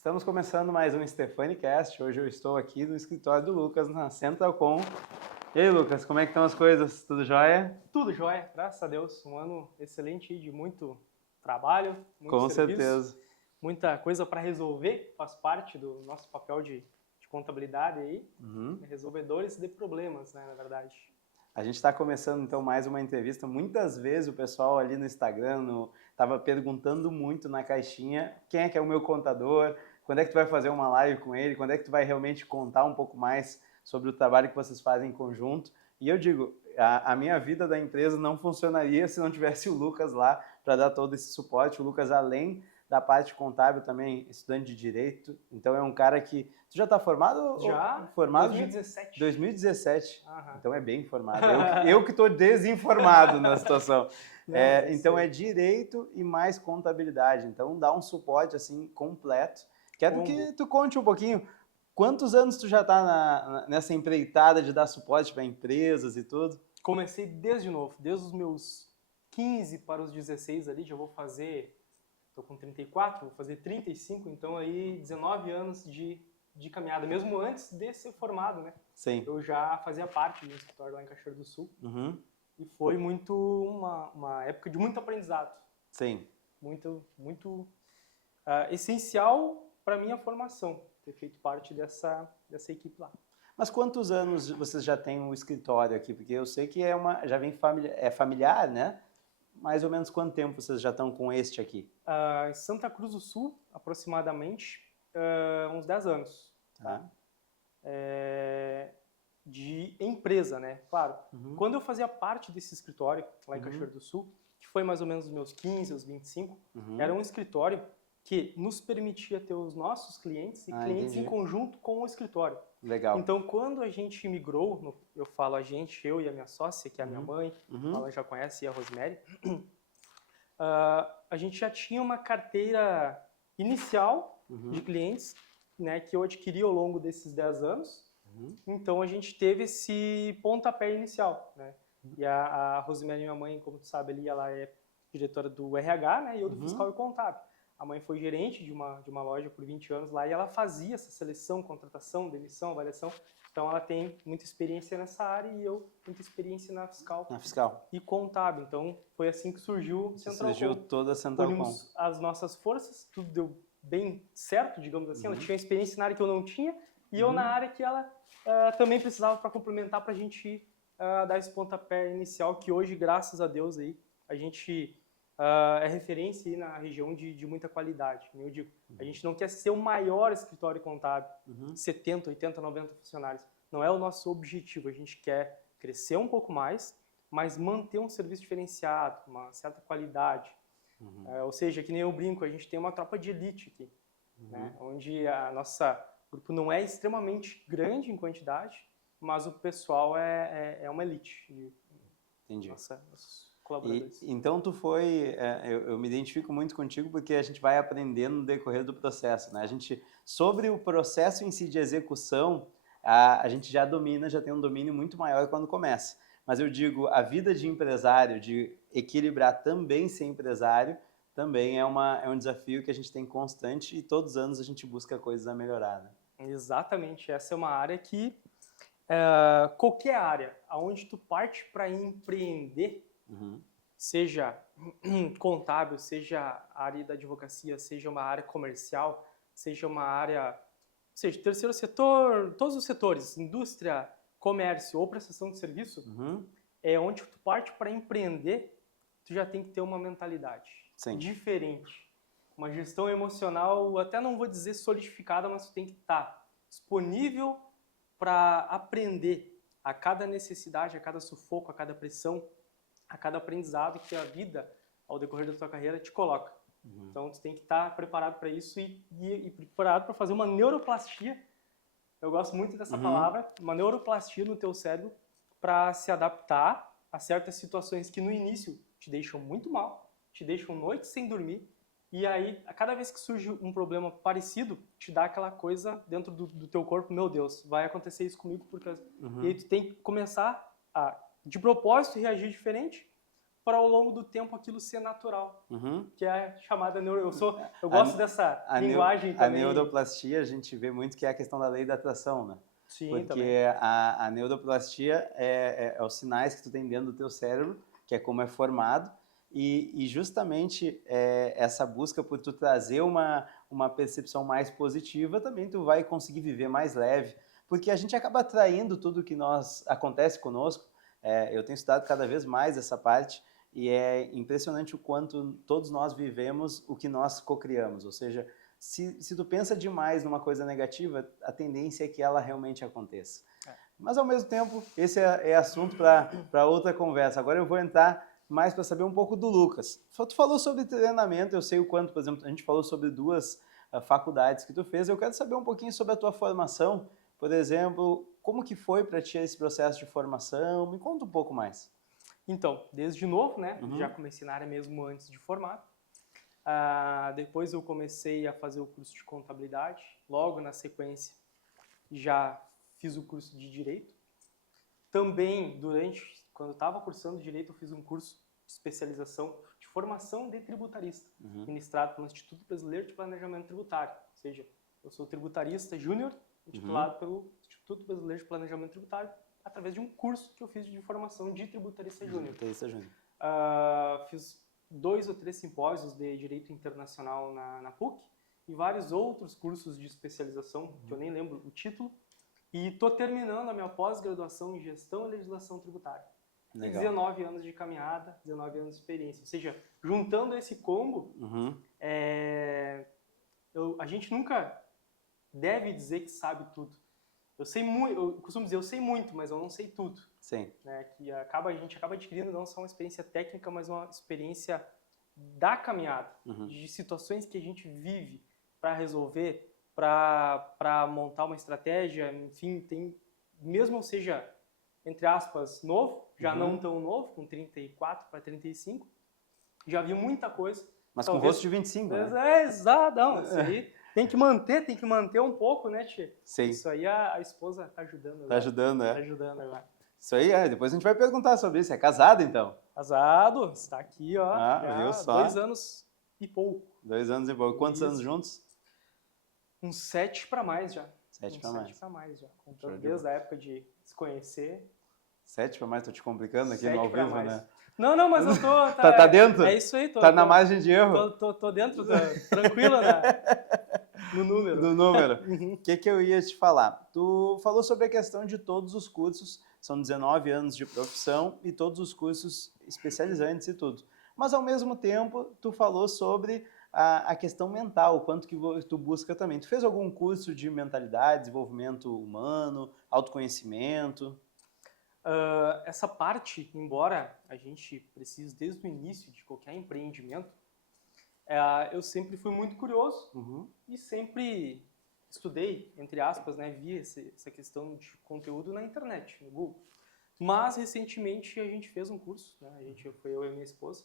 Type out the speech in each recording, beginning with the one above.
Estamos começando mais um StefaniCast. Hoje eu estou aqui no escritório do Lucas, na Centralcom. E aí, Lucas, como é que estão as coisas? Tudo jóia? Tudo jóia, graças a Deus. Um ano excelente de muito trabalho, muito Com serviço, certeza. muita coisa para resolver, faz parte do nosso papel de contabilidade aí, resolvedores de problemas, né, na verdade. A gente está começando então mais uma entrevista. Muitas vezes o pessoal ali no Instagram estava perguntando muito na caixinha quem é que é o meu contador, quando é que tu vai fazer uma live com ele, quando é que tu vai realmente contar um pouco mais sobre o trabalho que vocês fazem em conjunto. E eu digo, a minha vida da empresa não funcionaria se não tivesse o Lucas lá para dar todo esse suporte. O Lucas, além da parte contábil, também estudante de Direito, então é um cara que... Tu já está formado? Já, formado 2017. 2017. Aham. Então é bem informado. Eu que estou desinformado na situação. Não, Então é Direito e mais contabilidade. Então dá um suporte assim completo. Quero que tu conte um pouquinho. Quantos anos tu já está nessa empreitada de dar suporte para empresas e tudo? Comecei desde novo, desde os meus 15 para os 16 ali, já vou fazer, estou com 34, vou fazer 35, então aí 19 anos de caminhada, mesmo antes de ser formado, né? Sim. Eu já fazia parte de um escritório lá em Cachoeiro do Sul. E foi muito uma época de muito aprendizado. Sim. Muito essencial para minha formação, ter feito parte dessa equipe lá. Mas quantos anos vocês já têm um escritório aqui? Porque eu sei que já vem familiar, né? Mais ou menos quanto tempo vocês já estão com este aqui? Em Santa Cruz do Sul, aproximadamente, uns 10 anos. Tá? De empresa, né? Claro, quando eu fazia parte desse escritório lá em Cachoeiro do Sul, que foi mais ou menos os meus 15, os 25, era um escritório que nos permitia ter os nossos clientes e clientes em conjunto com o escritório. Legal. Então, quando a gente migrou, eu falo a gente, eu e a minha sócia, que é a minha mãe, ela já conhece, a Rosemary, a gente já tinha uma carteira inicial de clientes, né, que eu adquiri ao longo desses 10 anos. Então, a gente teve esse pontapé inicial, né? E a Rosemary, minha mãe, como tu sabe ali, ela é diretora do RH, né, e eu do fiscal e contábil. A mãe foi gerente de uma loja por 20 anos lá e ela fazia essa seleção, contratação, demissão, avaliação. Então, ela tem muita experiência nessa área e eu muita experiência na fiscal. E contábil. Então, foi assim que surgiu Centralcom. Surgiu toda a Centralcom. Unimos as nossas forças, tudo deu bem certo, digamos assim. Ela tinha experiência na área que eu não tinha e eu na área que ela também precisava para complementar, para a gente dar esse pontapé inicial, que hoje, graças a Deus, aí, a gente é referência aí na região de muita qualidade. Como eu digo, a gente não quer ser o maior escritório contábil, 70, 80, 90 funcionários. Não é o nosso objetivo. A gente quer crescer um pouco mais, mas manter um serviço diferenciado, uma certa qualidade. Ou seja, que nem eu brinco, a gente tem uma tropa de elite aqui, né? Onde a nossa grupo não é extremamente grande em quantidade, mas o pessoal é uma elite. Entendi. Nossos colaboradores. Então tu foi, eu me identifico muito contigo porque a gente vai aprendendo no decorrer do processo, né? Sobre o processo em si de execução, a gente já domina, já tem um domínio muito maior quando começa. Mas eu digo, a vida de empresário, de equilibrar também ser empresário, também é um desafio que a gente tem constante e todos os anos a gente busca coisas a melhorar, né? Exatamente, essa é uma área que, qualquer área, aonde tu parte para empreender, seja contábil, seja a área da advocacia, seja uma área comercial, seja uma área, seja terceiro setor, todos os setores, indústria, comércio ou prestação de serviço, é onde tu parte para empreender, tu já tem que ter uma mentalidade diferente. Uma gestão emocional, até não vou dizer solidificada, mas tu tem que estar disponível para aprender a cada necessidade, a cada sufoco, a cada pressão, a cada aprendizado que a vida, ao decorrer da tua carreira, te coloca. Então, tu tem que estar preparado para isso e preparado para fazer uma neuroplastia. Eu gosto muito dessa palavra, uma neuroplastia no teu cérebro para se adaptar a certas situações que no início te deixam muito mal, te deixam noites sem dormir. E aí, a cada vez que surge um problema parecido, te dá aquela coisa dentro do teu corpo, meu Deus, vai acontecer isso comigo. E aí tu tem que começar a, de propósito, reagir diferente para ao longo do tempo aquilo ser natural, Uhum. que é a chamada eu gosto dessa linguagem também. A neuroplastia, a gente vê muito que é a questão da lei da atração, né? Sim, Porque também. a neuroplastia é os sinais que tu tem dentro do teu cérebro, que é como é formado, e justamente essa busca por tu trazer uma percepção mais positiva, também tu vai conseguir viver mais leve, porque a gente acaba atraindo tudo que acontece conosco. Eu tenho estudado cada vez mais essa parte, e é impressionante o quanto todos nós vivemos o que nós cocriamos, ou seja, se tu pensa demais numa coisa negativa, a tendência é que ela realmente aconteça. Mas, ao mesmo tempo, esse é assunto para outra conversa. Agora eu vou entrar mais para saber um pouco do Lucas. Tu falou sobre treinamento, eu sei o quanto, por exemplo, a gente falou sobre 2 faculdades que tu fez, eu quero saber um pouquinho sobre a tua formação, por exemplo, como que foi para ti esse processo de formação? Me conta um pouco mais. Então, desde novo, né? Já comecei na área mesmo antes de formar. Depois eu comecei a fazer o curso de contabilidade. Logo na sequência, já fiz o curso de Direito. Também, quando eu estava cursando Direito, eu fiz um curso de especialização de formação de tributarista, ministrado pelo Instituto Brasileiro de Planejamento Tributário. Ou seja, eu sou tributarista júnior, intitulado pelo Instituto Brasileiro de Planejamento Tributário, através de um curso que eu fiz de formação de tributarista júnior. Fiz 2 ou 3 simpósios de Direito Internacional na PUC e vários outros cursos de especialização, que eu nem lembro o título, e estou terminando a minha pós-graduação em Gestão e Legislação Tributária. Legal. 19 anos de caminhada, 19 anos de experiência. Ou seja, juntando esse combo, a gente nunca deve dizer que sabe tudo. Eu costumo dizer, eu sei muito, mas eu não sei tudo. Sim. Né? Que a gente acaba adquirindo não só uma experiência técnica, mas uma experiência da caminhada, de situações que a gente vive para resolver, para montar uma estratégia, enfim, mesmo eu seja, entre aspas, novo, já não tão novo, com 34 para 35, já vi muita coisa. Mas talvez, com rosto de 25, né? Exato, não, isso aí tem que manter um pouco, né, Tchê? Sim. Isso aí a esposa tá ajudando agora. Tá ajudando, Tá ajudando agora. Isso aí, depois a gente vai perguntar sobre isso. É casado, então? Casado, está aqui, ó. Viu só? 2 anos e pouco. 2 anos e pouco. Quantos anos juntos? Uns 7 para mais já. 7 para mais. 7 para mais já. Contando desde a época de se conhecer. 7 para mais, tô te complicando aqui no ao vivo, né? Não, mas eu tô... Tá dentro? É isso aí. Tá na margem de erro? Tô dentro, tranquilo, né? No número. No número. O que eu ia te falar? Tu falou sobre a questão de todos os cursos, são 19 anos de profissão e todos os cursos especializantes e tudo. Mas, ao mesmo tempo, tu falou sobre a questão mental, o quanto que tu busca também. Tu fez algum curso de mentalidade, desenvolvimento humano, autoconhecimento? Essa parte, embora a gente precise desde o início de qualquer empreendimento, eu sempre fui muito curioso e sempre estudei, entre aspas, né, vi essa questão de conteúdo na internet, no Google. Mas, recentemente, a gente fez um curso, né, foi eu e minha esposa,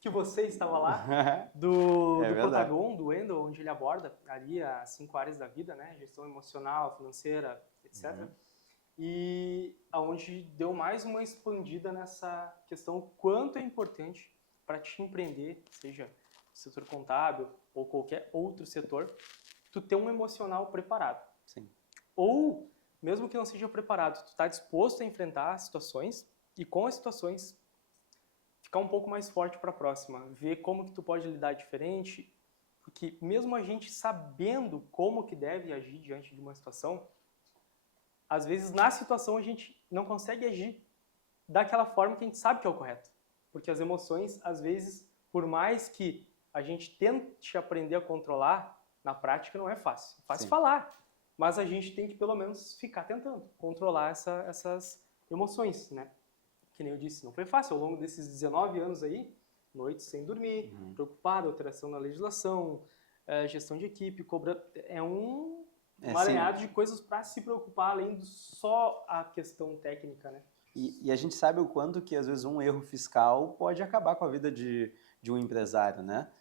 que você estava lá, do Protagon, do Wendel, onde ele aborda ali as 5 áreas da vida, né, gestão emocional, financeira, etc., e aonde deu mais uma expandida nessa questão, o quanto é importante para te empreender, seja no setor contábil ou qualquer outro setor, tu ter um emocional preparado. Sim. Ou, mesmo que não seja preparado, tu tá disposto a enfrentar situações e com as situações ficar um pouco mais forte para a próxima, ver como que tu pode lidar diferente, porque mesmo a gente sabendo como que deve agir diante de uma situação, às vezes, na situação, a gente não consegue agir daquela forma que a gente sabe que é o correto. Porque as emoções, às vezes, por mais que a gente tente aprender a controlar, na prática não é fácil. É fácil falar, mas a gente tem que, pelo menos, ficar tentando controlar essas emoções, né? Que nem eu disse, não foi fácil. Ao longo desses 19 anos aí, noites sem dormir, preocupado, alteração na legislação, gestão de equipe, é um emaranhado de coisas para se preocupar, além de só a questão técnica, né? E a gente sabe o quanto que, às vezes, um erro fiscal pode acabar com a vida de um empresário, né?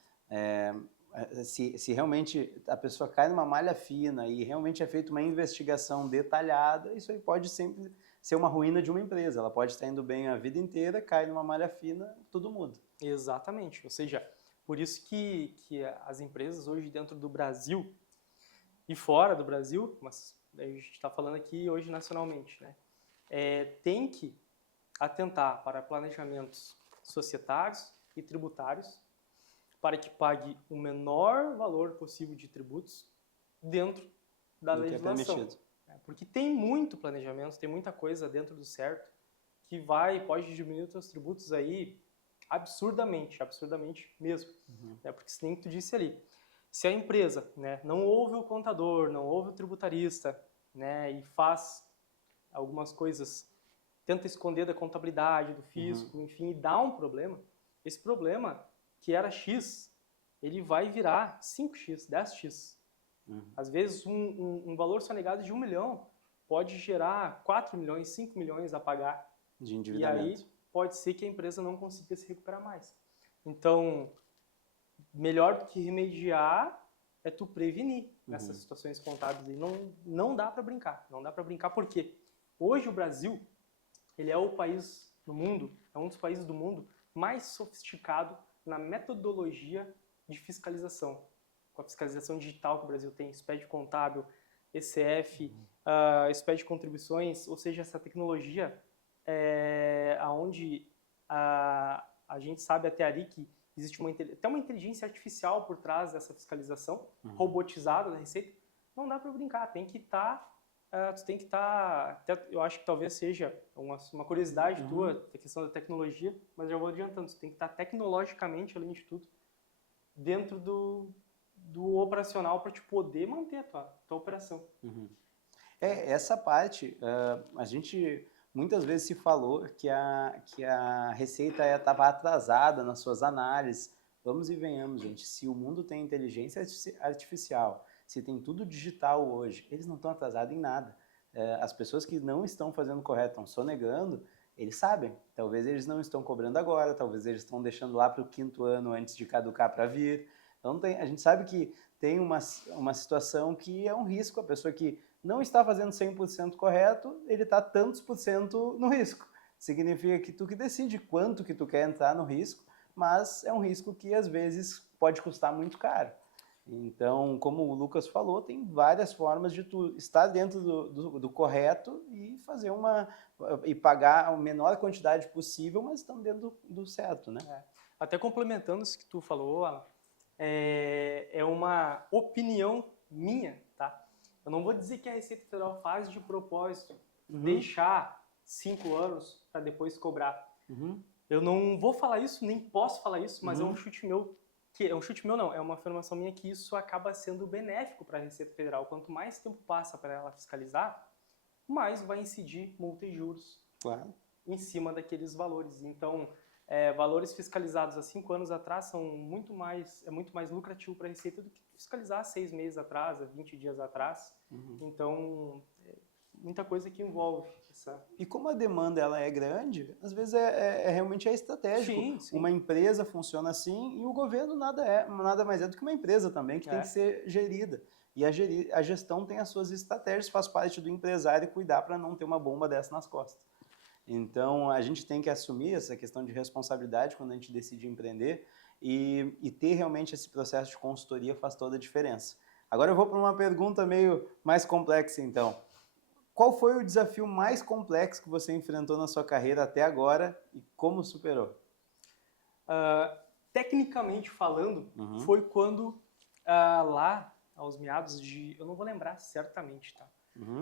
Se realmente a pessoa cai numa malha fina e realmente é feita uma investigação detalhada, isso aí pode sempre ser uma ruína de uma empresa. Ela pode estar indo bem a vida inteira, cai numa malha fina, tudo muda. Exatamente. Ou seja, por isso que as empresas hoje dentro do Brasil e fora do Brasil, mas a gente está falando aqui hoje nacionalmente, né? Tem que atentar para planejamentos societários e tributários para que pague o menor valor possível de tributos dentro da legislação. Porque tem muito planejamento, tem muita coisa dentro do certo que pode diminuir os seus tributos aí absurdamente mesmo. Porque se nem tu disse ali, se a empresa, né, não ouve o contador, não ouve o tributarista, né, e faz algumas coisas, tenta esconder da contabilidade, do fisco, enfim, e dá um problema, esse problema que era X, ele vai virar 5X, 10X. Às vezes um valor sonegado de 1 milhão pode gerar 4 milhões, 5 milhões a pagar. De endividamento. E aí pode ser que a empresa não consiga se recuperar mais. Então, melhor do que remediar é tu prevenir essas situações contábeis. E não dá para brincar. Não dá para brincar porque hoje o Brasil, ele é o país no mundo, é um dos países do mundo mais sofisticado na metodologia de fiscalização. Com a fiscalização digital que o Brasil tem, SPED contábil, ECF, SPED contribuições, ou seja, essa tecnologia aonde a gente sabe até ali que existe até uma inteligência artificial por trás dessa fiscalização, robotizada da Receita. Não dá para brincar, tem que estar... tu tem que estar... eu acho que talvez seja uma curiosidade tua, a questão da tecnologia, mas já vou adiantando, tu tem que estar tecnologicamente, além de tudo, dentro do operacional para te poder manter a tua operação. Essa parte, a gente muitas vezes se falou que a Receita estava atrasada nas suas análises. Vamos e venhamos, gente. Se o mundo tem inteligência artificial, se tem tudo digital hoje, eles não estão atrasados em nada. As pessoas que não estão fazendo correto, estão sonegando, eles sabem. Talvez eles não estão cobrando agora, talvez eles estão deixando lá para o 5º ano antes de caducar para vir. Então a gente sabe que tem uma situação que é um risco. A pessoa que não está fazendo 100% correto, ele está tantos por cento no risco. Significa que tu que decide quanto que tu quer entrar no risco, mas é um risco que às vezes pode custar muito caro. Então, como o Lucas falou, tem várias formas de tu estar dentro do correto e fazer e pagar a menor quantidade possível, mas estando dentro do certo, né? Até complementando isso que tu falou, Alan, é uma opinião minha, tá? Eu não vou dizer que a Receita Federal faz de propósito deixar 5 anos para depois cobrar. Eu não vou falar isso, nem posso falar isso, mas é um chute meu. É uma afirmação minha que isso acaba sendo benéfico para a Receita Federal. Quanto mais tempo passa para ela fiscalizar, mais vai incidir multa e juros em cima daqueles valores. Então, valores fiscalizados há 5 anos atrás são muito mais lucrativo para a Receita do que fiscalizar 6 meses atrás, 20 dias atrás. Então, muita coisa que envolve essa... E como a demanda ela é grande, às vezes realmente estratégico. Sim. Uma empresa funciona assim e o governo nada mais é do que uma empresa também, que tem que ser gerida. E a gestão tem as suas estratégias, faz parte do empresário cuidar para não ter uma bomba dessa nas costas. Então, a gente tem que assumir essa questão de responsabilidade quando a gente decide empreender e ter realmente esse processo de consultoria faz toda a diferença. Agora eu vou para uma pergunta meio mais complexa, então. Qual foi o desafio mais complexo que você enfrentou na sua carreira até agora e como superou? Tecnicamente falando, foi quando lá, aos meados de... Eu não vou lembrar certamente, tá?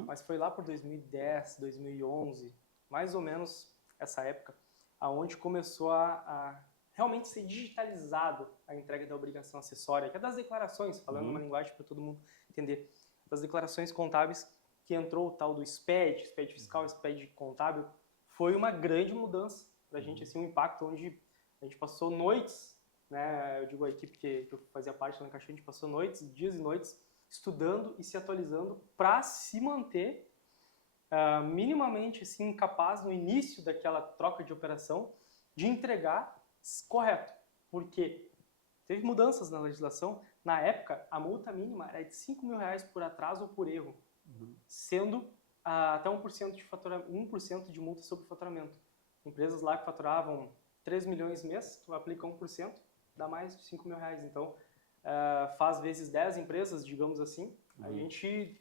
Mas foi lá por 2010, 2011, mais ou menos essa época, aonde começou a realmente ser digitalizado a entrega da obrigação acessória, que é das declarações, falando uma linguagem para todo mundo entender, das declarações contábeis, que entrou o tal do SPED fiscal, SPED contábil, foi uma grande mudança para a gente, assim, um impacto onde a gente passou noites, né, eu digo a equipe que eu fazia parte lá na Caixinha, a gente passou noites, dias e noites, estudando e se atualizando para se manter minimamente assim, capaz no início daquela troca de operação de entregar correto, porque teve mudanças na legislação. Na época, a multa mínima era de R$5.000 por atraso ou por erro, sendo até 1% de faturamento, 1% de multa sobre faturamento. Empresas lá que faturavam 3 milhões mês, tu aplica 1%, dá mais de 5 mil reais. Então, faz vezes 10 empresas, digamos assim. A gente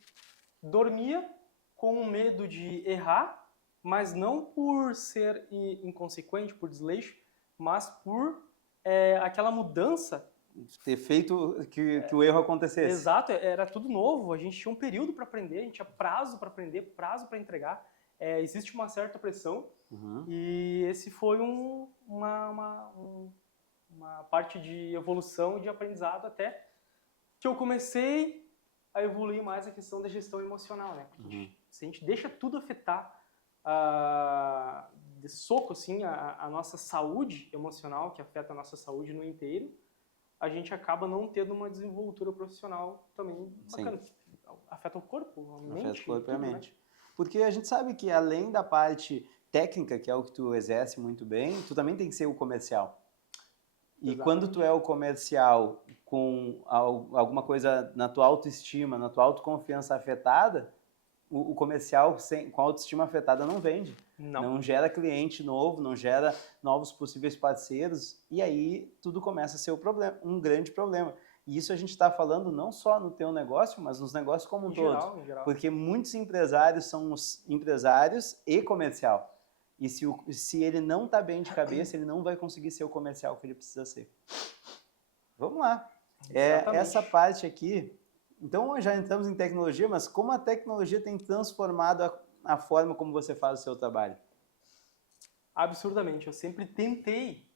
dormia com medo de errar, mas não por ser inconsequente, por desleixo, mas por aquela mudança. Ter feito que o erro acontecesse. Exato, era tudo novo, a gente tinha um período para aprender, a gente tinha prazo para aprender, prazo para entregar. Existe uma certa pressão e esse foi uma parte de evolução e de aprendizado até que eu comecei a evoluir mais a questão da gestão emocional, né? Porque se a gente deixa tudo afetar de soco assim, a nossa saúde emocional, que afeta a nossa saúde no inteiro, a gente acaba não tendo uma desenvoltura profissional também bacana. Sim. Afeta o corpo, a mente. Afeta o corpo e a mente. Né? Porque a gente sabe que além da parte técnica, que é o que tu exerce muito bem, tu também tem que ser o comercial. E exatamente. Quando tu é o comercial com alguma coisa na tua autoestima, na tua autoconfiança afetada, o comercial com a autoestima afetada não vende. Não gera cliente novo, não gera novos possíveis parceiros, e aí tudo começa a ser um grande problema. E isso a gente está falando não só no teu negócio, mas nos negócios como um todo. Em geral. Porque muitos empresários são os empresários e comercial. E se ele não está bem de cabeça, ele não vai conseguir ser o comercial que ele precisa ser. Vamos lá. Essa parte aqui... Então, já entramos em tecnologia, mas como a tecnologia tem transformado a forma como você faz o seu trabalho? Absurdamente. Eu sempre tentei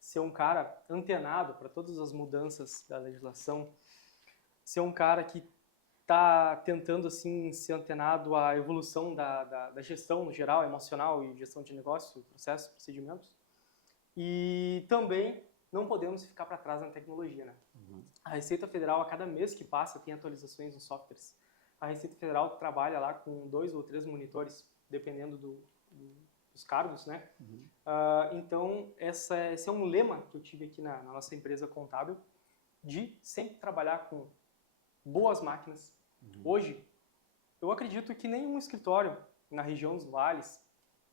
ser um cara antenado para todas as mudanças da legislação, ser um cara que está tentando assim, ser antenado à evolução da gestão no geral, emocional e gestão de negócio, processos, procedimentos. E também não podemos ficar para trás na tecnologia, né? A Receita Federal, a cada mês que passa, tem atualizações nos softwares. A Receita Federal trabalha lá com 2 ou 3 monitores, dependendo dos cargos, né? Então, esse é um lema que eu tive aqui na nossa empresa contábil, de sempre trabalhar com boas máquinas. Hoje, eu acredito que nenhum escritório na região dos vales,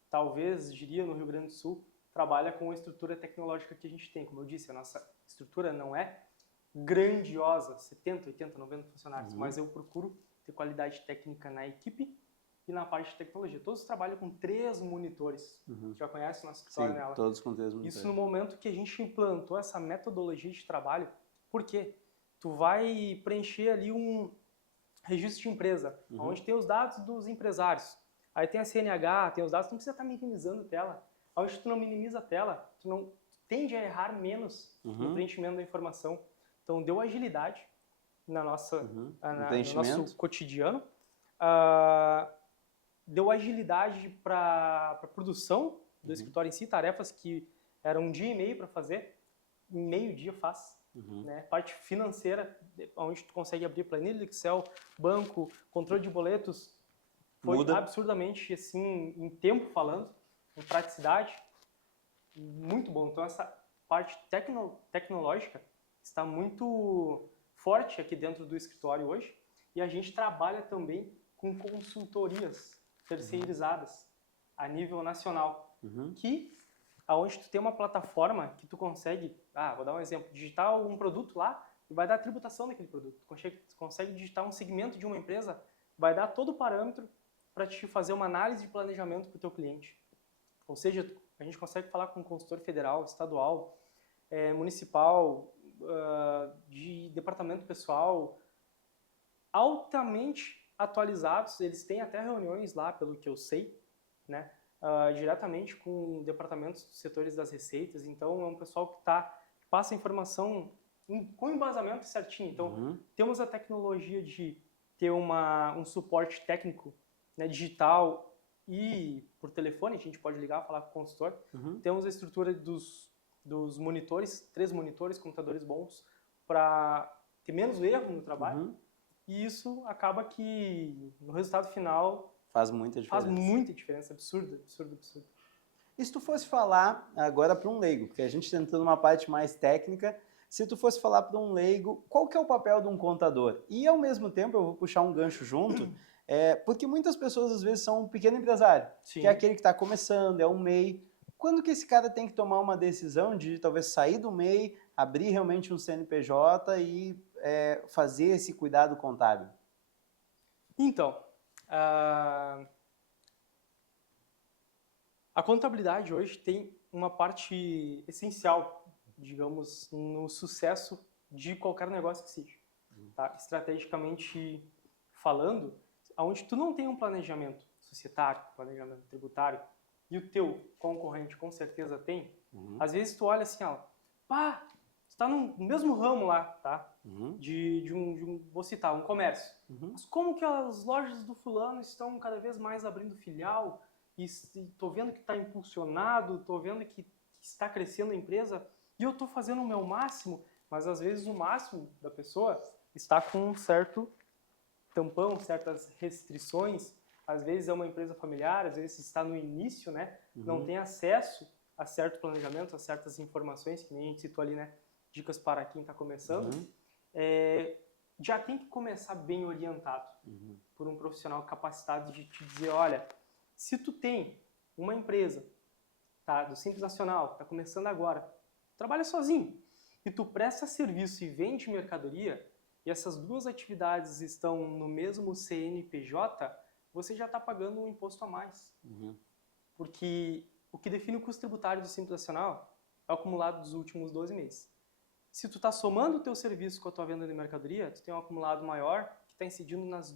talvez, diria, no Rio Grande do Sul, trabalha com a estrutura tecnológica que a gente tem. Como eu disse, a nossa estrutura não é grandiosa, 70, 80, 90 funcionários, mas eu procuro ter qualidade técnica na equipe e na parte de tecnologia. Todos trabalham com 3 monitores. Já conhece o nosso escritório, né? Sim, todos com 3 monitores. Isso no momento que a gente implantou essa metodologia de trabalho. Por quê? Tu vai preencher ali um registro de empresa, onde tem os dados dos empresários. Aí tem a CNH, tem os dados, tu não precisa estar minimizando a tela. Onde tu não minimiza a tela, tu tende a errar menos no preenchimento da informação. Então, deu agilidade no nosso cotidiano, deu agilidade para a produção do escritório em si, tarefas que eram 1 dia e meio para fazer, em meio dia faz. Né? Parte financeira, onde tu consegue abrir planilha, Excel, banco, controle de boletos, foi absurdamente, assim, em tempo falando, em praticidade, muito bom. Então, essa parte tecnológica está muito forte aqui dentro do escritório hoje, e a gente trabalha também com consultorias terceirizadas a nível nacional, que aonde tu tem uma plataforma que tu consegue, vou dar um exemplo, digitar um produto lá e vai dar a tributação daquele produto. Tu consegue digitar um segmento de uma empresa, vai dar todo o parâmetro para te fazer uma análise de planejamento para o teu cliente. Ou seja, a gente consegue falar com um consultor federal, estadual, municipal, de departamento pessoal, altamente atualizados. Eles têm até reuniões lá, pelo que eu sei, né? Diretamente com departamentos dos setores das receitas. Então, é um pessoal que passa a informação com embasamento certinho. Então, temos a tecnologia de ter um suporte técnico, né, digital e por telefone, a gente pode ligar, falar com o consultor. Temos a estrutura dos monitores, 3 monitores, computadores bons, para ter menos erro no trabalho. E isso acaba que, no resultado final, faz muita diferença. Faz muita diferença, absurdo. E se tu fosse falar agora para um leigo, porque a gente está entrando numa parte mais técnica, se tu fosse falar para um leigo, qual que é o papel de um contador? E ao mesmo tempo, eu vou puxar um gancho junto, porque muitas pessoas às vezes são um pequeno empresário, Sim. que é aquele que está começando, é um MEI. Quando que esse cara tem que tomar uma decisão de talvez sair do MEI, abrir realmente um CNPJ e fazer esse cuidado contábil? Então, a contabilidade hoje tem uma parte essencial, digamos, no sucesso de qualquer negócio que seja. Tá? Estrategicamente falando, onde tu não tem um planejamento societário, planejamento tributário, e o teu concorrente com certeza tem, às vezes tu olha assim, ó, pá, tu tá no mesmo ramo lá, tá? Vou citar, um comércio. Mas como que as lojas do fulano estão cada vez mais abrindo filial? E tô vendo que está impulsionado, tô vendo que está crescendo a empresa, e eu tô fazendo o meu máximo, mas às vezes o máximo da pessoa está com um certo tampão, certas restrições. Às vezes é uma empresa familiar, às vezes está no início, né? Não tem acesso a certo planejamento, a certas informações, que nem a gente citou ali, né? Dicas para quem está começando. Já tem que começar bem orientado por um profissional capacitado de te dizer, olha, se tu tem uma empresa, tá, do Simples Nacional, está começando agora, trabalha sozinho, e tu presta serviço e vende mercadoria, e essas duas atividades estão no mesmo CNPJ, você já está pagando um imposto a mais. Porque o que define o custo tributário do Simples Nacional é o acumulado dos últimos 12 meses. Se tu está somando o teu serviço com a tua venda de mercadoria, tu tem um acumulado maior que está incidindo nas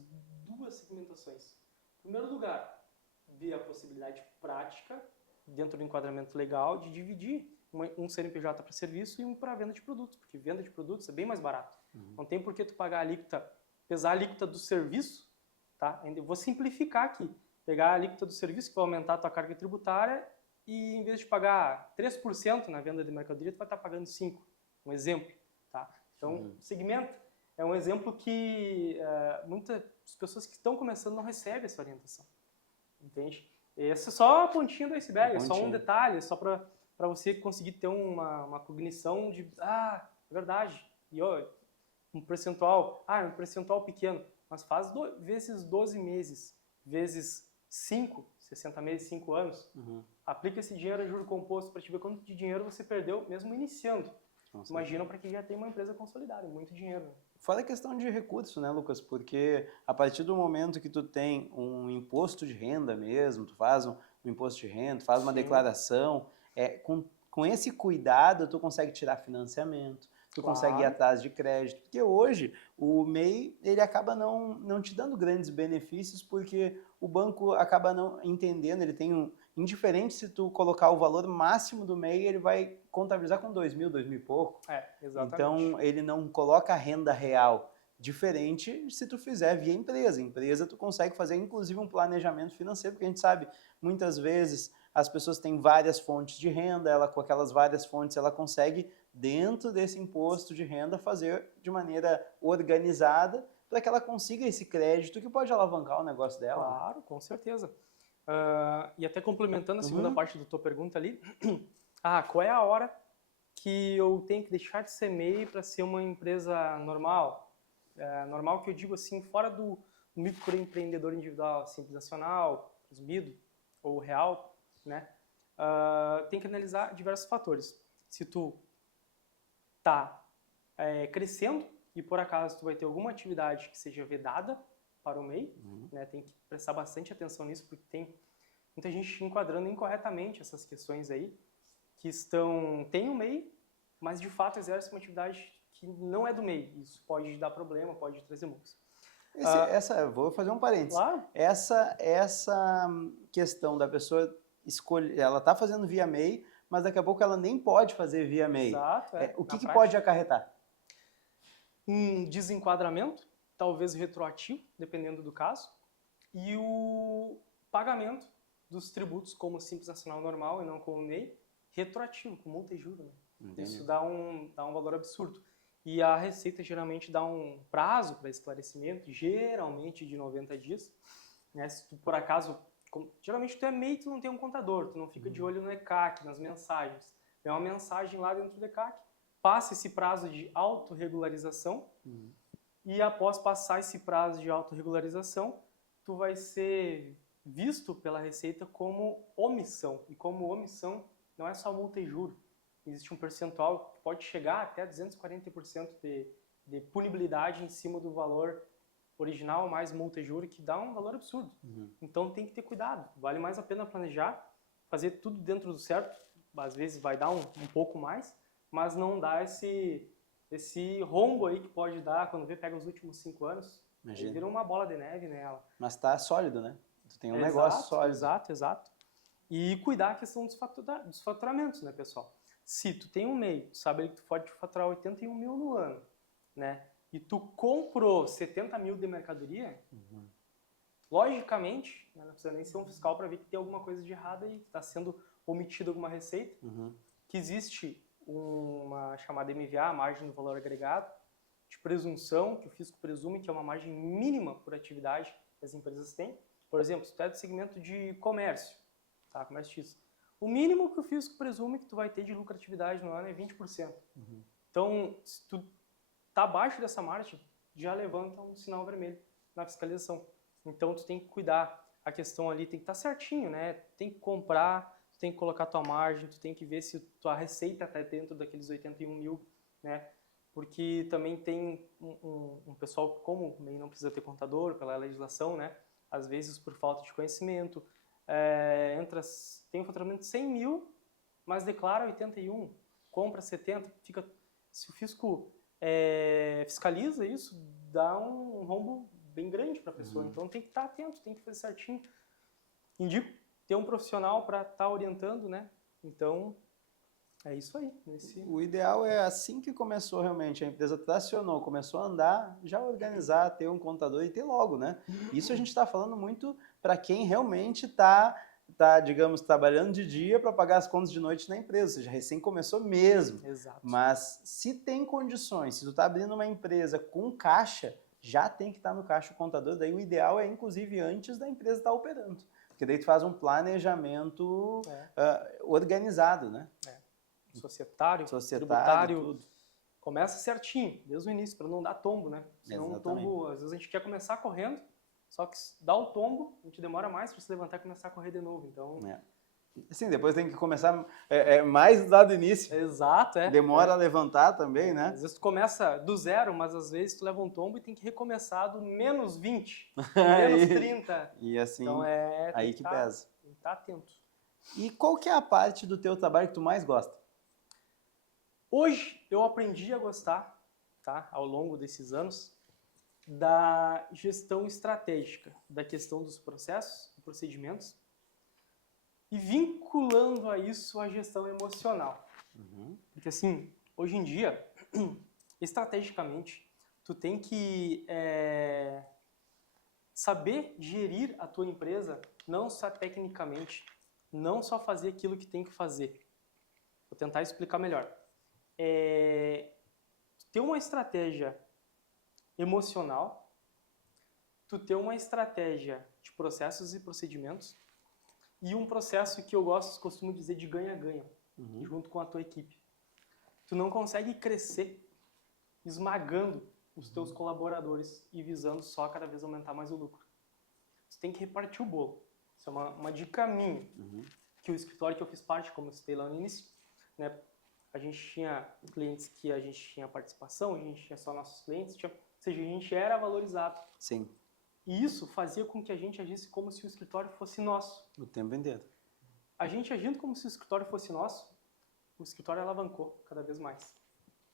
duas segmentações. Em primeiro lugar, ver a possibilidade prática, dentro do enquadramento legal, de dividir um CNPJ para serviço e um para venda de produtos, porque venda de produtos é bem mais barato. Não tem por que tu pagar a alíquota, pesar a alíquota do serviço, tá? Eu vou simplificar aqui, pegar a alíquota do serviço, que vai aumentar a tua carga tributária, e em vez de pagar 3% na venda de mercadoria, tu vai estar pagando 5%. Um exemplo, tá? Então, segmento é um exemplo que muitas pessoas que estão começando não recebem essa orientação. Entende? Essa é só a pontinha do iceberg, é só um detalhe, só para você conseguir ter uma cognição de, é verdade, e um percentual pequeno, mas faz vezes 12 meses, vezes 5, 60 meses, 5 anos, aplica esse dinheiro em juro composto para te ver quanto de dinheiro você perdeu mesmo iniciando. Imagina para quem já tem uma empresa consolidada, muito dinheiro. Fora a questão de recurso, né, Lucas? Porque a partir do momento que tu tem um imposto de renda mesmo, tu faz um imposto de renda, tu faz uma declaração, com esse cuidado tu consegue tirar financiamento, tu consegue ir atrás de crédito. Porque hoje o MEI ele acaba não te dando grandes benefícios porque o banco acaba não entendendo, ele tem indiferente se tu colocar o valor máximo do MEI, ele vai contabilizar com 2.000, 2.000 e pouco. Exatamente. Então, ele não coloca a renda real. Diferente se tu fizer via empresa. Empresa, tu consegue fazer, inclusive, um planejamento financeiro, porque a gente sabe, muitas vezes, as pessoas têm várias fontes de renda, ela com aquelas várias fontes, ela consegue, dentro desse imposto de renda, fazer de maneira organizada, para que ela consiga esse crédito que pode alavancar o negócio dela. Claro, com certeza. E até complementando a segunda parte da tua pergunta ali, qual é a hora que eu tenho que deixar de ser MEI para ser uma empresa normal? Normal que eu digo assim, fora do microempreendedor individual, Simples Nacional, presumido ou real, né? Tem que analisar diversos fatores. Se tu tá crescendo e por acaso tu vai ter alguma atividade que seja vedada para o MEI, né? Tem que prestar bastante atenção nisso, porque tem muita gente enquadrando incorretamente essas questões aí, que tem um MEI, mas de fato exerce uma atividade que não é do MEI. Isso pode dar problema, pode trazer multas. Vou fazer um parênteses. Claro. Essa questão da pessoa escolher, ela está fazendo via MEI, mas daqui a pouco ela nem pode fazer via MEI. Exato. O que pode acarretar? Um desenquadramento, talvez retroativo, dependendo do caso, e o pagamento dos tributos como Simples Nacional normal e não como MEI, retroativo, com multa e juros. Né? Isso dá um valor absurdo. E a Receita geralmente dá um prazo para esclarecimento, geralmente de 90 dias. Né? Se tu, por acaso, geralmente tu é MEI, tu não tem um contador, tu não fica de olho no ECAC, nas mensagens. Tem uma mensagem lá dentro do ECAC, passa esse prazo de autorregularização e após passar esse prazo de autorregularização, tu vai ser visto pela Receita como omissão. E como omissão não é só multa e juro. Existe um percentual que pode chegar até 240% de punibilidade em cima do valor original mais multa e juro, que dá um valor absurdo. Então tem que ter cuidado. Vale mais a pena planejar, fazer tudo dentro do certo. Às vezes vai dar um pouco mais, mas não dá esse rombo aí que pode dar quando pega os últimos 5 anos. Aí vira uma bola de neve nela. Mas tá sólido, né? Tu tem um negócio sólido. Exato. E cuidar a questão dos faturamentos, né, pessoal? Se tu tem um MEI, tu sabe que tu pode faturar 81 mil no ano, né? E tu comprou 70 mil de mercadoria, logicamente, né, não precisa nem ser um fiscal para ver que tem alguma coisa de errado aí, que está sendo omitida alguma receita, que existe uma chamada MVA, margem do valor agregado, de presunção, que o fisco presume que é uma margem mínima por atividade que as empresas têm. Por exemplo, se tu é do segmento de comércio, tá? Comércio X, o mínimo que o fisco presume que tu vai ter de lucratividade no ano é 20%. Então, se tu tá abaixo dessa margem, já levanta um sinal vermelho na fiscalização. Então, tu tem que cuidar. A questão ali tem que estar certinho, né? Tu tem que comprar, tu tem que colocar tua margem, tu tem que ver se tua receita está dentro daqueles 81 mil, né? Porque também tem um pessoal que, como não precisa ter contador pela legislação, né? Às vezes, por falta de conhecimento, tem um faturamento de 100 mil, mas declara 81, compra 70, se o fisco fiscaliza isso, dá um rombo bem grande para a pessoa. Então tem que estar atento, tem que fazer certinho. Indico ter um profissional para estar orientando, né? Então é isso aí. O ideal é assim que começou realmente, a empresa tracionou, começou a andar, já organizar, ter um contador e ter logo, né? Isso a gente está falando muito para quem realmente está, digamos, trabalhando de dia para pagar as contas de noite na empresa, ou seja, recém começou mesmo. Exato. Mas se tem condições, se tu está abrindo uma empresa com caixa, já tem que estar no caixa o contador, daí o ideal é, inclusive, antes da empresa estar operando. Porque daí tu faz um planejamento organizado, né? Societário, tributário, tudo. Começa certinho, desde o início, para não dar tombo, né? Senão um tombo, às vezes a gente quer começar correndo, só que dá o tombo, a gente demora mais para se levantar e começar a correr de novo, então... Sim, depois tem que começar mais lá do início. Exato, Demora a levantar também, né? Às vezes tu começa do zero, mas às vezes tu leva um tombo e tem que recomeçar do menos 20, menos 30. E assim, então aí que pesa. Tem que estar atento. E qual que é a parte do teu trabalho que tu mais gosta? Hoje eu aprendi a gostar, tá, ao longo desses anos, da gestão estratégica, da questão dos processos e procedimentos, e vinculando a isso a gestão emocional. Porque assim, hoje em dia, estrategicamente, tu tem que saber gerir a tua empresa, não só tecnicamente, não só fazer aquilo que tem que fazer. Vou tentar explicar melhor. Ter uma estratégia emocional, tu ter uma estratégia de processos e procedimentos, e um processo que eu costumo dizer de ganha-ganha, junto com a tua equipe. Tu não consegue crescer esmagando os teus colaboradores e visando só cada vez aumentar mais o lucro. Tu tem que repartir o bolo. Isso é uma dica minha, que o escritório que eu fiz parte, como eu citei lá no início, né, a gente tinha clientes que a gente tinha participação, a gente tinha só nossos clientes, ou seja, a gente era valorizado. Sim. E isso fazia com que a gente agisse como se o escritório fosse nosso. O tempo inteiro. A gente agindo como se o escritório fosse nosso, o escritório alavancou cada vez mais.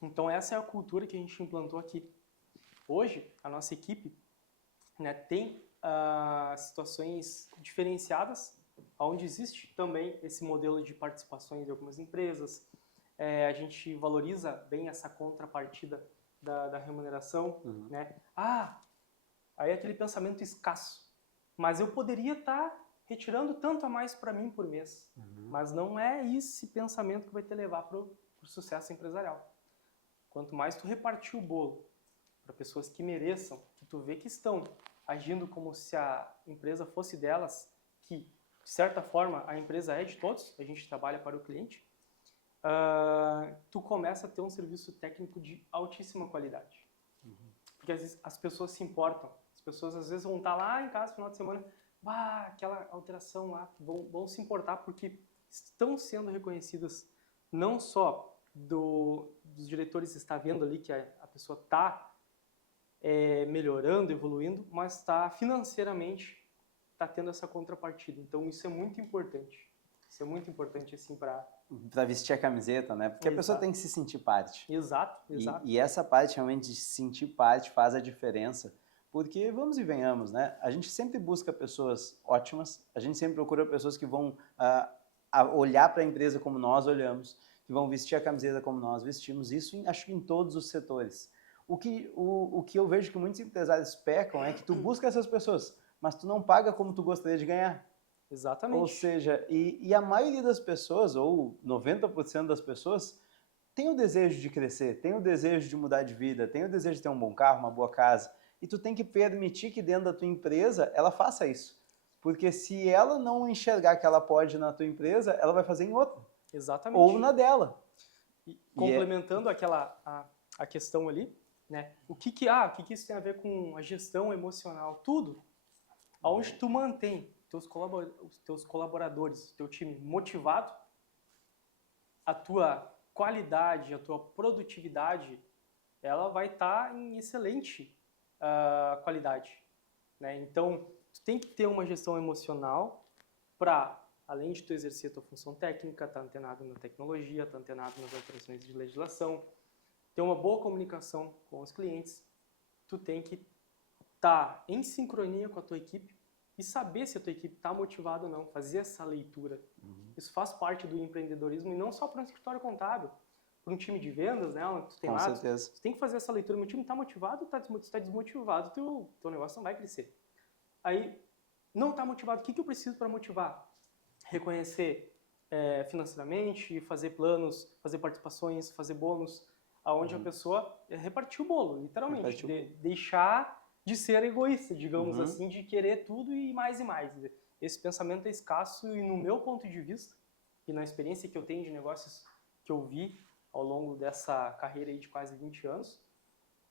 Então essa é a cultura que a gente implantou aqui. Hoje, a nossa equipe, né, tem situações diferenciadas, onde existe também esse modelo de participações de algumas empresas. A gente valoriza bem essa contrapartida da remuneração, né? Aí aquele pensamento escasso. Mas eu poderia estar retirando tanto a mais para mim por mês. Mas não é esse pensamento que vai te levar para o sucesso empresarial. Quanto mais tu repartir o bolo para pessoas que mereçam, que tu vê que estão agindo como se a empresa fosse delas, que de certa forma a empresa é de todos, a gente trabalha para o cliente, tu começa a ter um serviço técnico de altíssima qualidade. Porque às vezes as pessoas se importam. As pessoas às vezes vão estar lá em casa no final de semana, aquela alteração lá, vão se importar porque estão sendo reconhecidas não só dos diretores está vendo ali que a pessoa está melhorando, evoluindo, mas está financeiramente está tendo essa contrapartida. Então isso é muito importante. Isso é muito importante assim para vestir a camiseta, né? Porque a pessoa tem que se sentir parte. Exato. E essa parte realmente de se sentir parte faz a diferença. Porque, vamos e venhamos, né? A gente sempre busca pessoas ótimas, a gente sempre procura pessoas que vão olhar para a empresa como nós olhamos, que vão vestir a camiseta como nós vestimos, isso acho que em todos os setores. O que eu vejo que muitos empresários pecam é que tu busca essas pessoas, mas tu não paga como tu gostaria de ganhar. Exatamente. Ou seja, e a maioria das pessoas, ou 90% das pessoas, tem o desejo de crescer, tem o desejo de mudar de vida, tem o desejo de ter um bom carro, uma boa casa, e tu tem que permitir que dentro da tua empresa ela faça isso. Porque se ela não enxergar que ela pode na tua empresa, ela vai fazer em outra. Exatamente. Ou na dela. E complementando a questão ali, né? O que isso tem a ver com a gestão emocional? Tudo. Aonde tu mantém os teus colaboradores, teu time motivado, a tua qualidade, a tua produtividade, ela vai estar em excelente qualidade, né? Então, tu tem que ter uma gestão emocional para, além de tu exercer a tua função técnica, estar antenado na tecnologia, estar antenado nas alterações de legislação, ter uma boa comunicação com os clientes, tu tem que estar em sincronia com a tua equipe e saber se a tua equipe está motivada ou não, fazer essa leitura. Isso faz parte do empreendedorismo e não só para um escritório contábil, para um time de vendas, né? Tu tem com lá, certeza. tu tem que fazer essa leitura. Meu time está motivado, está desmotivado, teu negócio não vai crescer. Aí, não está motivado, o que eu preciso para motivar? Reconhecer financeiramente, fazer planos, fazer participações, fazer bônus, aonde a pessoa repartir o bolo, literalmente. Deixar de ser egoísta, digamos assim, de querer tudo e mais e mais. Esse pensamento é escasso e no meu ponto de vista, e na experiência que eu tenho de negócios que eu vi ao longo dessa carreira aí de quase 20 anos,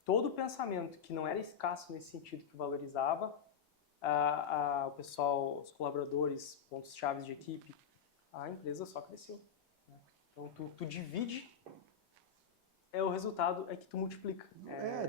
todo pensamento que não era escasso nesse sentido, que valorizava o pessoal, os colaboradores, pontos-chave de equipe, a empresa só cresceu. Né? Então, tu divide, o resultado é que tu multiplica.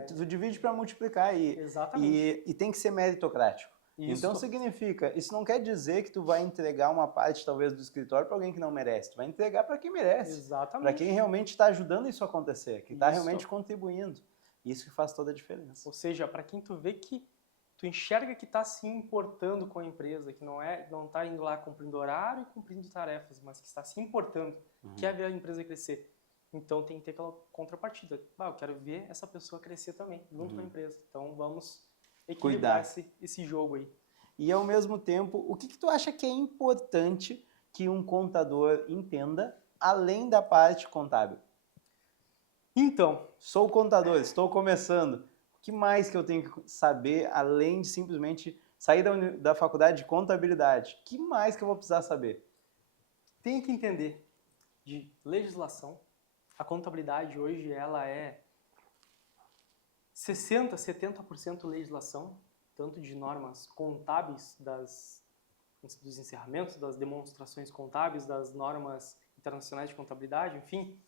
Tu divide para multiplicar Exatamente. E tem que ser meritocrático. Isso. Então significa, isso não quer dizer que tu vai entregar uma parte talvez do escritório para alguém que não merece, tu vai entregar para quem merece. Exatamente. Para quem realmente está ajudando isso a acontecer, que está realmente contribuindo. Isso que faz toda a diferença. Ou seja, para quem tu vê que tu enxerga que está se importando com a empresa, que não está indo lá cumprindo horário e cumprindo tarefas, mas que está se importando, quer ver a empresa crescer. Então tem que ter aquela contrapartida. Eu quero ver essa pessoa crescer também, junto com a empresa. Então vamos equilibrar esse jogo aí. E ao mesmo tempo, o que tu acha que é importante que um contador entenda, além da parte contábil? Então, sou contador, estou começando. O que mais que eu tenho que saber, além de simplesmente sair da faculdade de contabilidade? O que mais que eu vou precisar saber? Tem que entender de legislação. A contabilidade hoje ela é 60%, 70% legislação, tanto de normas contábeis, dos encerramentos, das demonstrações contábeis, das normas internacionais de contabilidade, enfim,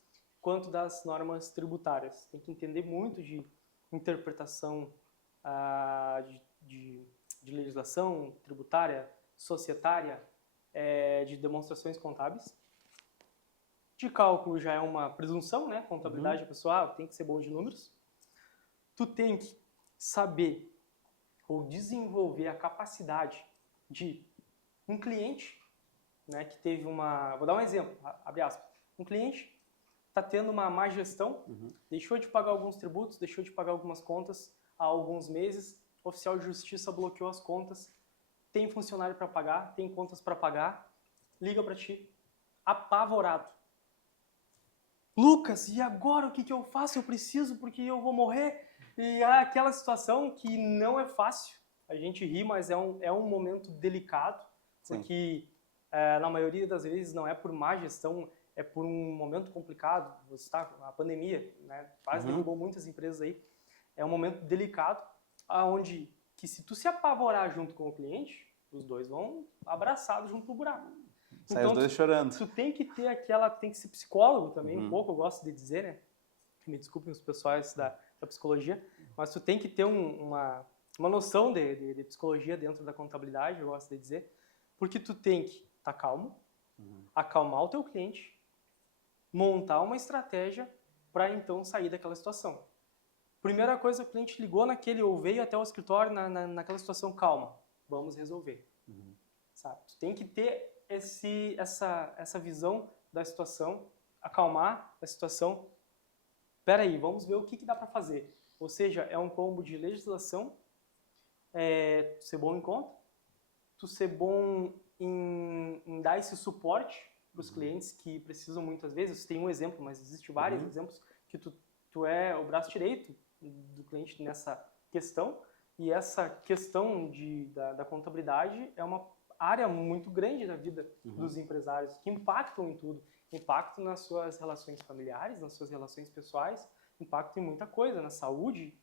quanto das normas tributárias. Tem que entender muito de interpretação de legislação tributária, societária, de demonstrações contábeis. De cálculo já é uma presunção, né? Contabilidade, a pessoa tem que ser bom de números. Tu tem que saber ou desenvolver a capacidade de um cliente, né, que teve vou dar um exemplo, abre aspas, um cliente está tendo uma má gestão, deixou de pagar alguns tributos, deixou de pagar algumas contas há alguns meses, o oficial de justiça bloqueou as contas, tem funcionário para pagar, tem contas para pagar, liga para ti, apavorado. Lucas, e agora o que eu faço? Eu preciso porque eu vou morrer? E é aquela situação que não é fácil. A gente ri, mas é um momento delicado, porque na maioria das vezes não é por má gestão, é por um momento complicado, você está a pandemia, né? Quase derrubou muitas empresas aí. É um momento delicado, aonde que se tu se apavorar junto com o cliente, os dois vão abraçados junto pro buraco. Sai os dois chorando. Tu tem que ter tem que ser psicólogo também um pouco, eu gosto de dizer, né? Me desculpem os pessoais da psicologia, mas tu tem que ter uma noção de psicologia dentro da contabilidade, eu gosto de dizer, porque tu tem que estar calmo, acalmar o teu cliente, montar uma estratégia para então sair daquela situação. Primeira coisa, o cliente ligou ou veio até o escritório naquela situação, calma, vamos resolver. Sabe? Tu tem que ter essa visão da situação, acalmar a situação. Peraí, vamos ver o que dá para fazer. Ou seja, é um combo de legislação, tu ser bom em conta, tu ser bom em dar esse suporte para os clientes que precisam muitas vezes. Tem um exemplo, mas existem vários exemplos que tu é o braço direito do cliente nessa questão, e essa questão da contabilidade é uma área muito grande da vida dos empresários, que impactam em tudo. Impactam nas suas relações familiares, nas suas relações pessoais, impactam em muita coisa, na saúde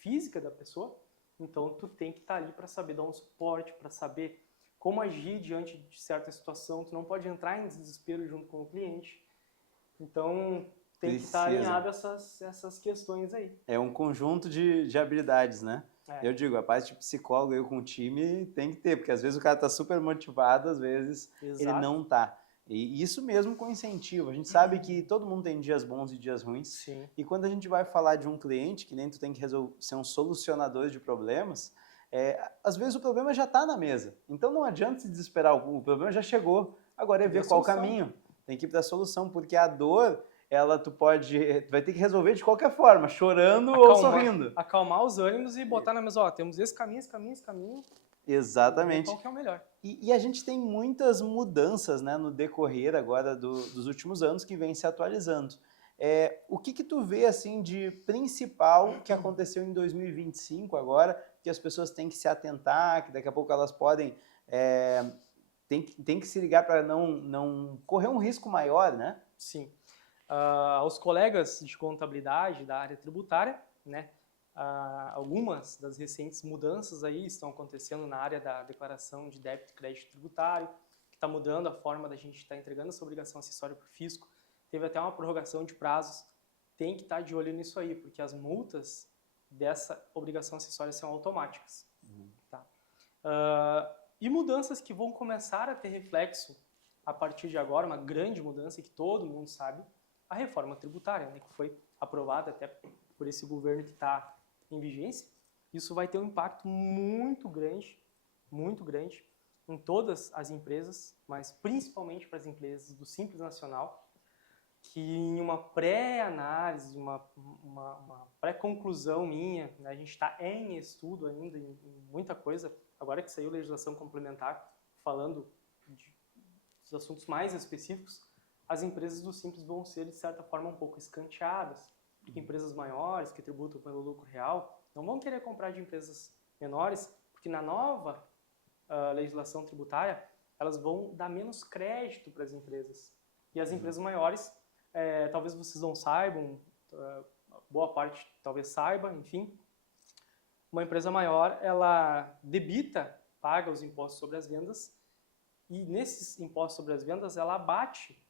física da pessoa. Então, tu tem que estar ali para saber dar um suporte, para saber como agir diante de certa situação. Tu não pode entrar em desespero junto com o cliente. Então, tem que estar alinhado essas questões aí. É um conjunto de habilidades, né? Eu digo, a parte de psicólogo eu com o time tem que ter, porque às vezes o cara está super motivado, às vezes ele não está. E isso mesmo com incentivo. A gente sabe que todo mundo tem dias bons e dias ruins. Sim. E quando a gente vai falar de um cliente, que nem tu tem que ser um solucionador de problemas, às vezes o problema já está na mesa. Então não adianta se desesperar, o problema já chegou. Agora é ver qual o caminho. Tem que ir para a solução, porque a dor, tu vai ter que resolver de qualquer forma, chorando ou sorrindo. Acalmar os ânimos e botar na mesa, temos esse caminho. Exatamente. Qual que é o melhor. E a gente tem muitas mudanças, né, no decorrer agora dos últimos anos que vem se atualizando. O que tu vê assim de principal que aconteceu em 2025 agora, que as pessoas têm que se atentar, que daqui a pouco elas podem tem que se ligar para não correr um risco maior, né? Sim. Aos colegas de contabilidade da área tributária, né? Algumas das recentes mudanças aí estão acontecendo na área da declaração de débito e crédito tributário, que está mudando a forma da gente estar entregando essa obrigação acessória para o fisco. Teve até uma prorrogação de prazos. Tem que estar de olho nisso aí, porque as multas dessa obrigação acessória são automáticas. Tá? E mudanças que vão começar a ter reflexo a partir de agora, uma grande mudança que todo mundo sabe, a reforma tributária, né, que foi aprovada até por esse governo que está em vigência. Isso vai ter um impacto muito grande em todas as empresas, mas principalmente para as empresas do Simples Nacional, que em uma pré-análise, uma pré-conclusão minha, né, a gente está em estudo ainda em muita coisa, agora que saiu legislação complementar falando dos assuntos mais específicos, as empresas do Simples vão ser, de certa forma, um pouco escanteadas, porque empresas maiores que tributam pelo lucro real não vão querer comprar de empresas menores, porque na nova legislação tributária elas vão dar menos crédito para as empresas. E as empresas maiores, talvez vocês não saibam, boa parte talvez saiba, enfim, uma empresa maior, ela paga os impostos sobre as vendas, e nesses impostos sobre as vendas ela abate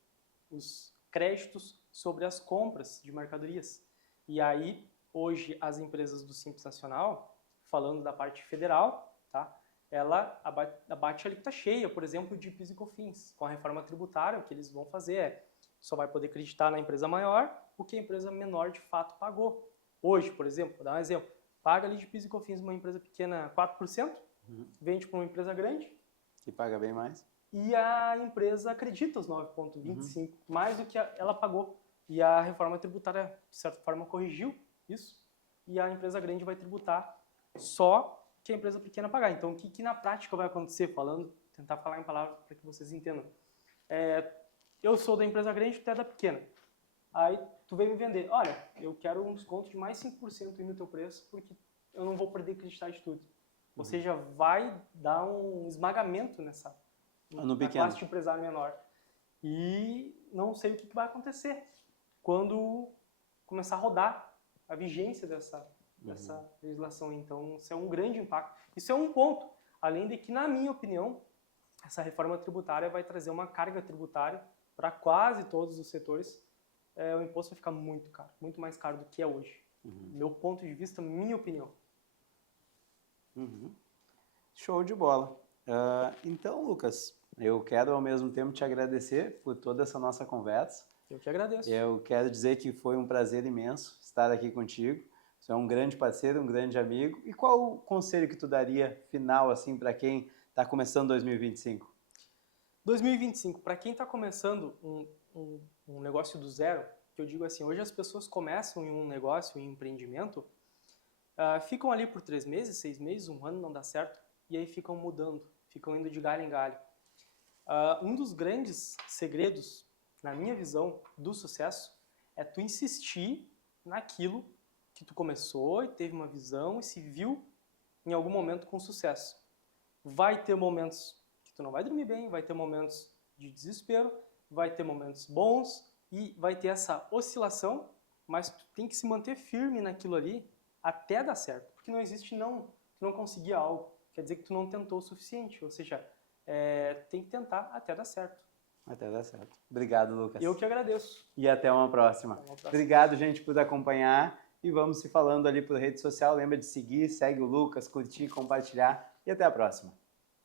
os créditos sobre as compras de mercadorias. E aí, hoje, as empresas do Simples Nacional, falando da parte federal, tá? Ela abate a alíquota cheia, por exemplo, de PIS e COFINS. Com a reforma tributária, o que eles vão fazer só vai poder acreditar na empresa maior o que a empresa menor de fato pagou. Hoje, por exemplo, vou dar um exemplo, paga ali de PIS e COFINS uma empresa pequena 4%, vende para uma empresa grande, que paga bem mais, e a empresa acredita os 9,25%, mais do que ela pagou. E a reforma tributária, de certa forma, corrigiu isso, e a empresa grande vai tributar só que a empresa pequena pagar. Então, o que na prática vai acontecer? Tentar falar em palavras para que vocês entendam. Eu sou da empresa grande, tu é da pequena. Aí, tu vem me vender. Olha, eu quero um desconto de mais 5% no teu preço, porque eu não vou perder acreditar de tudo. Ou seja, vai dar um esmagamento na classe de empresário menor. E não sei o que vai acontecer quando começar a rodar a vigência dessa legislação. Então, isso é um grande impacto. Isso é um ponto. Além de que, na minha opinião, essa reforma tributária vai trazer uma carga tributária para quase todos os setores. O imposto vai ficar muito caro, muito mais caro do que é hoje. Meu ponto de vista, minha opinião. Show de bola. Então, Lucas, eu quero ao mesmo tempo te agradecer por toda essa nossa conversa. Eu que agradeço. Eu quero dizer que foi um prazer imenso estar aqui contigo. Você é um grande parceiro, um grande amigo. E qual o conselho que tu daria final assim para quem está começando 2025? 2025, para quem está começando um negócio do zero, que eu digo assim, hoje as pessoas começam em um negócio, em um empreendimento, ficam ali por 3 meses, 6 meses, 1 ano, não dá certo, e aí ficam mudando, ficam indo de galho em galho. Um dos grandes segredos, na minha visão, do sucesso é tu insistir naquilo que tu começou e teve uma visão e se viu em algum momento com sucesso. Vai ter momentos que tu não vai dormir bem, vai ter momentos de desespero, vai ter momentos bons e vai ter essa oscilação, mas tu tem que se manter firme naquilo ali até dar certo, porque não existe tu não conseguir algo, quer dizer que tu não tentou o suficiente, ou seja, tem que tentar até dar certo. Até dar certo. Obrigado, Lucas. Eu que agradeço. E até uma próxima. Até uma próxima. Obrigado, gente, por acompanhar e vamos se falando ali por rede social. Lembra de seguir, segue o Lucas, curtir, compartilhar e até a próxima.